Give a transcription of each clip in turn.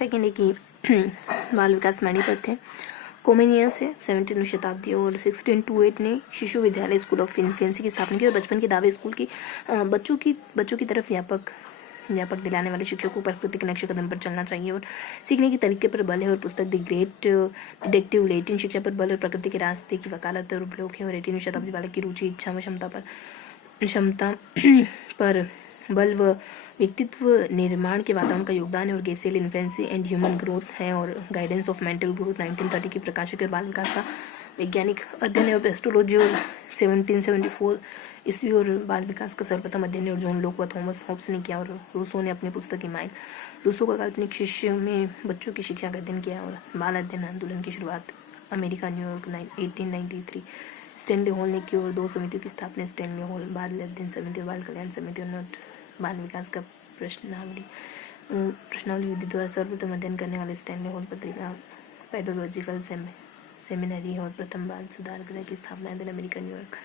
Second है कि बाल विकास मैनीपत है, कोमेनियस है 17वीं शताब्दी और 1628 ने शिशु विद्यालय स्कूल ऑफ इन्फेंसी की स्थापना की और बचपन के दावे स्कूल की बच्चों की तरफ व्यापक दिलाने वाले शिक्षकों को प्रकृति के नक्शे कदम पर चलना चाहिए और सीखने के तरीके पर बल है और पुस्तक द ग्रेट डिटेक्टिव लेटिन शिक्षा पर बल और प्रकृति के रास्ते की वकालत और उपयोग है और 18वीं शताब्दी बालक की रुचि इच्छा व क्षमता पर बल व व्यक्तित्व निर्माण के वातावरण का योगदान है और Gesell infancy and human growth है और गाइडेंस ऑफ मेंटल ग्रोथ 1930 की प्रकाशक है। बाल विकास का वैज्ञानिक अध्ययन है और पेस्टोलॉजी और 1774 ईस्वी और बाल विकास का सर्वप्रथम अध्ययन है और जॉन लोक व थॉमस हॉब्स ने किया और रूसो ने अपनी पुस्तक इमाइल रूसो का काल्पनिक शिष्य में बच्चों की शिक्षा का अध्ययन किया और बाल अध्ययन आंदोलन की शुरुआत अमेरिका न्यूयॉर्क 1893 स्टैनली हॉल ने की और 2 समितियों की स्थापना स्टैनली हॉल बाल अध्ययन समिति और बाल कल्याण समिति और नोट बाल विकास का प्रश्नावली विधि द्वारा सर्वप्रथम अध्ययन करने वाले स्टैनली हॉल पत्रिका पेडोलॉजिकल सेमिनरी और प्रथम बाल सुधार गृह की स्थापना दिन अमेरिका न्यूयॉर्क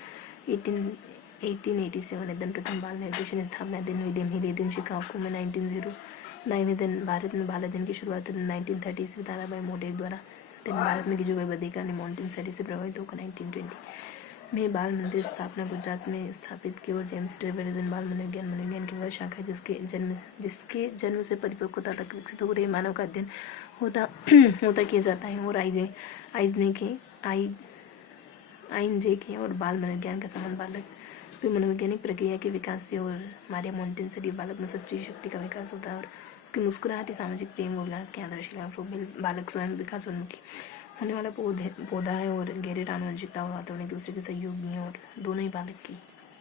1887 दिन प्रथम बाल निर्देशन स्थापना दिन विलियम हिल दिन शिकागो में 1909 दिन भारत में बाल अध्ययन की शुरुआत 1930 ताराबाई मोटे द्वारा दिन भारत में गिजुभाई बदेकर ने माउंटेन स्टडी से प्रभावित होकर 1920 में बाल मंदिर स्थापना गुजरात में स्थापित की और जेम्स ट्रेवेलियन बाल मनोविज्ञान की वह शाखा है जिसके जन्म से परिपक्वता तक विकसित हो रही मानव का अध्ययन होता किया जाता है और आइनजे के और बाल मनोविज्ञान का संबंध बालक फिर मनोवैज्ञानिक प्रक्रिया के विकास से और मारिया माउंटेन स्टडी बालक में सच्ची शक्ति का विकास होता है और उसकी मुस्कुराहट सामाजिक प्रेम और उल्लास की आदर्शिला बालक स्वयं विकास उन्मुखी होने वाला पौधा है और गहरे आनुवंशिकता और वातावरण एक दूसरे के सहयोगी हैं और दोनों ही बालक की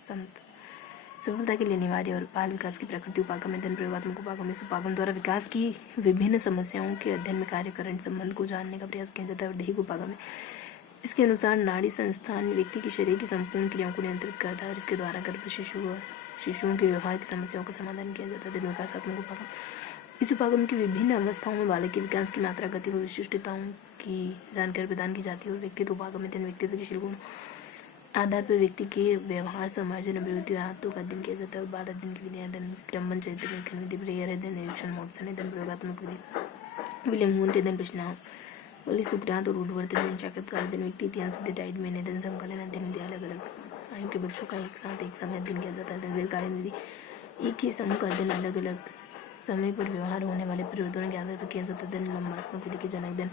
सफलता के लिए अनिवार्य और बाल विकास की प्रकृति उपागम अध्ययन प्रयोगात्मक उपागम इस उपागम द्वारा विकास की विभिन्न समस्याओं के अध्ययन में कार्य करण संबंध को जानने का प्रयास किया जाता है और दैहिक उपागम है इसके अनुसार नाड़ी संस्थान व्यक्ति की शरीर की संपूर्ण क्रियाओं को नियंत्रित करता है और इसके द्वारा गर्भ शिशुओं के व्यवहार की समस्याओं का समाधान किया जाता है। विकासात्मक उपागम इस उपागम की विभिन्न अवस्थाओं में बालक के विकास की मात्रा गति व विशिष्टताओं की जानकारी प्रदान की जाती है और व्यक्तित्व उपागम अध्ययन व्यक्तित्व के गुण आधार पर व्यक्ति के व्यवहार समायोजन अभिवृद्धि और आत्तों का अध्ययन किया जाता है और बाल अध्ययन की विधियां अध्ययन क्रमबद्ध चरित्र लेखन विधि प्रेयर अध्ययन निरीक्षण मोत्सन अध्ययन प्रयोगात्मक विधि विलियम मून अध्ययन प्रश्नावली सुप्रांत और उर्वरत अध्ययन साक्षात्कार अध्ययन व्यक्ति इतिहास विधि डाइट में अध्ययन संकलन अध्ययन विधि अलग अलग आयु के बच्चों का एक साथ एक समय अध्ययन किया जाता है। दीर्घकालीन विधि एक ही समूह का अध्ययन अलग अलग समय पर व्यवहार होने वाले परिवर्तनों के आधार पर किया जाता है। लंबात्मक विधि के जनक दिन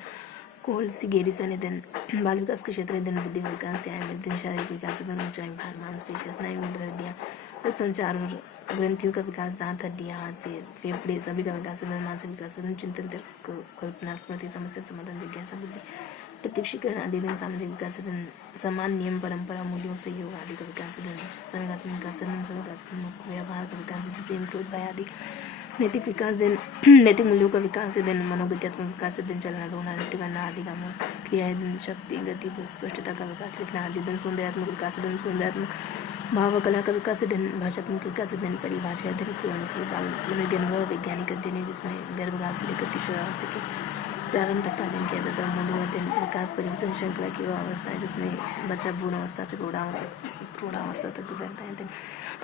कोल्सी गेरिसन दिन बाल विकास के क्षेत्र दिन बुद्धि विकास के आय दिन शारीरिक विकास दिन ऊंचाई भार मांसपेशियां स्नायु हड्डियां रक्त संचार और ग्रंथियों का विकास दांत हड्डियां हाथ फेफड़े सभी का विकास मानसिक विकास चिंतन तर्क कल्पना स्मृति समस्या समाधान जिज्ञासा बुद्धि प्रत्यक्षीकरण आदि दिन सामाजिक विकास दिन समान नियम परंपरा मूल्यों सहयोग आदि का विकास दिन संवेगात्मक विकास संवेगात्मक व्यवहार का विकास जैसे प्रेम क्रोध भय आदि नैतिक विकास दिन नैतिक मूल्यों का विकास दिन मनोविद्यात्मक विकास दिन चलना रोना नृत्य करना आदि का क्रिया दिन शक्ति गति स्पष्टता का विकास लिखना आदि दिन सौंदर्यात्मक विकास दिन सौंदर्यात्मक भाव कला का विकास दिन भाषात्मक विकास दिन परिभाषा अध्ययन व वैज्ञानिक अध्ययन है जिसमें गर्भकाल से लेकर किशोरावस्था के प्रारंभ तक का अध्ययन किया जाता है। मूल्य अध्ययन विकास परिवर्तन श्रृंखला की वह अवस्था है जिसमें बच्चा भ्रूण अवस्था से प्रौढ़ावस्था तक गुजरता है।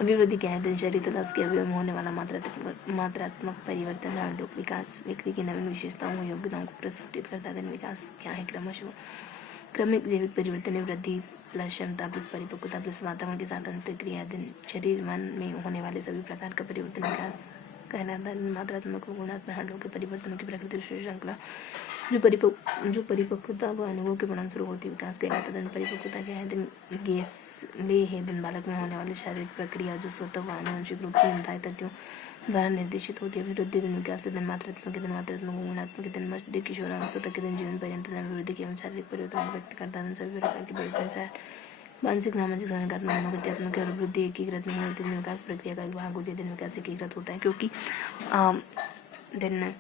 अभिवृद्धि क्या है दिन शरीर तथा उसके अवयव में होने वाला मात्रात्मक परिवर्तन आलोक विकास व्यक्ति की नवीन विशेषताओं और योग्यताओं को प्रस्फुटित करता है। विकास क्या है क्रमिक जैविक परिवर्तन वृद्धि प्लस क्षमता प्लस परिपक्वता प्लस वातावरण के साथ अंतर्क्रिया दिन शरीर मन में होने वाले सभी प्रकार का परिवर्तन विकास कहलाता है। मात्रात्मक व गुणात्मक हड्डियों के परिवर्तनों की प्रकृति श्रृंखला जो परिपक्वता व अनुभव के परिणामस्वरूप होती विकास कहलाता है। परिपक्वता क्या है दिन ले है दिन बालक में होने वाली शारीरिक प्रक्रिया जो स्वतः व आनुवंशिक रूप से निर्धारित तथ्यों द्वारा निर्देशित होती है। अभिवृद्धि दिन विकास दिन मात्रात्मक गुणात्मक दिन मध्य किशोरावस्था तक दिन जीवन पर्यंत अभिवृद्धि के शारीरिक परिवर्तन व्यक्त करता है। सभी प्रकार के परिवर्तन मानसिक सामाजिक संवेगात्मक मनोविद्यात्मक और वृद्धि एकीकृत नहीं होती। दिन विकास प्रक्रिया का एक भाग होती है। दिन विकास एकीकृत होता है क्योंकि दिन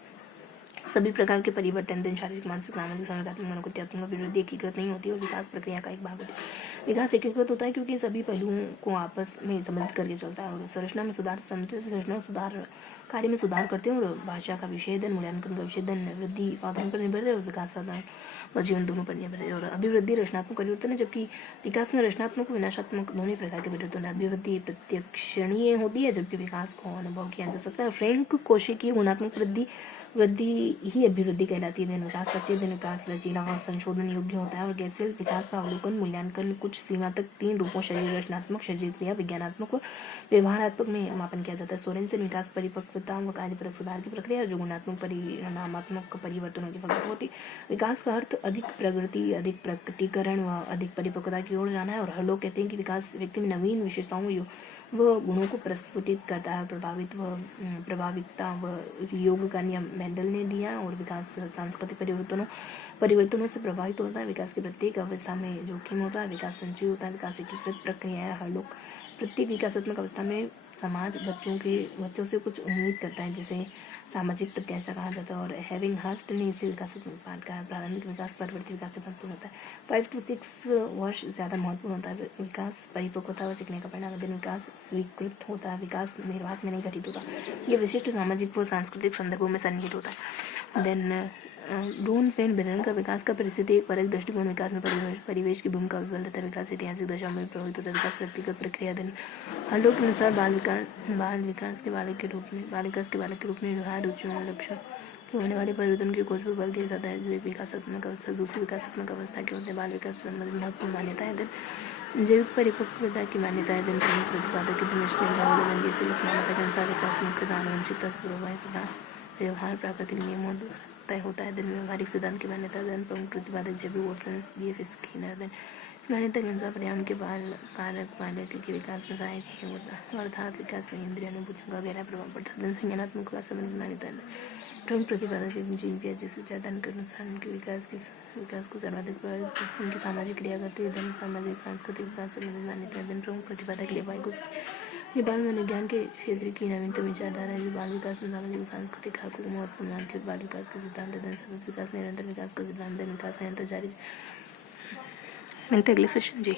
सभी प्रकार के परिवर्तन दिन शारीरिक मानसिक सामाजिक संवेगात्मक मनोविद्यात्मक अभिवृद्धि एकीकृत नहीं होती और विकास प्रक्रिया का एक भाग होती है। विकास एकीकृत होता है क्योंकि सभी पहलुओं को आपस में संबंधित करके चलता है और संरचना में सुधार कार्य में सुधार करते हैं और भाषा का विषय दिन मूल्यांकन का विषय दिन वृद्धि वातावरण पर निर्भर है और विकास वातावरण व जीवन दोनों पर निर्भर है। और अभिवृद्धि रचनात्मक परिवर्तन है जबकि विकास में रचनात्मक विनाशात्मक दोनों प्रकार के परिवर्तन है। अभिवृद्धि प्रत्यक्षणीय होती है जबकि विकास को अनुभव किया जा सकता है। फ्रैंक कोशी की गुणात्मक वृद्धि वृद्धि ही अभिवृद्धि कहलाती है। दिन विकास सत्य दिन विकास लचीला और संशोधन योग्य होता है और गैसीय विकास का अवलोकन मूल्यांकन कुछ सीमा तक 3 रूपों शरीर रचनात्मक, शरीर क्रिया, विज्ञानात्मक व व्यवहारात्मक में मापन किया जाता है। सोरेनसन विकास परिपक्वता व कार्यपरक सुधार की प्रक्रिया जो गुणात्मक परिणामात्मक परिवर्तनों की फलस्वरूप होती। विकास का अर्थ अधिक प्रगति, अधिक प्रकटीकरण व अधिक परिपक्वता की ओर जाना है। और हर लोग कहते हैं कि विकास व्यक्ति में नवीन विशेषताओं व गुणों को प्रस्फुटित करता है। प्रभाविकता व योग का नियम मेंडल ने दिया। और विकास सांस्कृतिक परिवर्तनों से प्रभावित होता है। विकास की प्रत्येक अवस्था में जोखिम होता है। विकास संचयी होता है। विकास एकीकृत प्रक्रिया है। हर लोग प्रत्येक विकासात्मक अवस्था में समाज बच्चों से कुछ उम्मीद करता है, जिसे सामाजिक प्रत्याशा कहा जाता है। और हैविंग हर्स्ट ने इसे विकासात्मक पाठ कहा। प्रारंभिक विकास परवर्ती विकास से महत्वपूर्ण होता है। 5 to 6 वर्ष ज़्यादा महत्वपूर्ण होता है। विकास परिपक्वता व सीखने का परिणाम। दिन विकास स्वीकृत होता है। विकास निर्वात में नहीं घटित होता। यह विशिष्ट सामाजिक व सांस्कृतिक संदर्भों में सन्निहित होता है। देन डोन फेन बेरन का विकास का परिस्थिति एक परक दृष्टिकोण विकास में परिवेश की भूमिका विफल तथा विकास ऐतिहासिक दशा में प्रभावित होता है। विकास व्यक्तिगत प्रक्रिया। दिन हलों के अनुसार बाल विकास के बालक के रूप में व्यवहार रुचियों और लक्ष्य के होने वाले परिवर्तन की खोज पर बल दिया जाता है। जो एक विकासात्मक अवस्था दूसरी विकासात्मक अवस्था के होते हैं। बाल विकास से संबंधित महत्वपूर्ण मान्यताएं। दिन जैविक परिपक्वता की मान्यताएं। दिन प्रतिपादक की मान्यता के अनुसार विकास मुख्यतः आनुवंशिकता से प्रभावित तथा व्यवहार प्राकृतिक नियमों तय होता है। दिन व्यवहारिक सिद्धांत की मान्यता। दिन प्रमुख प्रतिपादक जैविक वोल्सन BF स्किनर। दिन मान्यता के अनुसार पर्यावरण के कारक बालक के विकास में सहायक ही होता है, अर्थात विकास में इंद्रिय अनुभूतियों का गहरा प्रभाव पड़ता है। दिन संज्ञानात्मक विकास संबंधित मान्यता। प्रमुख प्रतिपादक जीन पियाजे के सिद्धांत के अनुसार उनके विकास को सर्वाधिक प्रभावित उनकी सामाजिक क्रिया करती है। दिन सामाजिक सांस्कृतिक विकास संबंधित मान्यता। दिन प्रमुख प्रतिपादक ये बाल मनोविज्ञान के क्षेत्र की नवीनतम विचारधारा है जो बाल विकास में सामाजिक सांस्कृतिक हकों को महत्वपूर्ण मानती है। बाल विकास के सिद्धांत। दिन सतत विकास निरंतर विकास का सिद्धांत। दिन विकास निरंतर जारी मिलते अगले सेशन जी।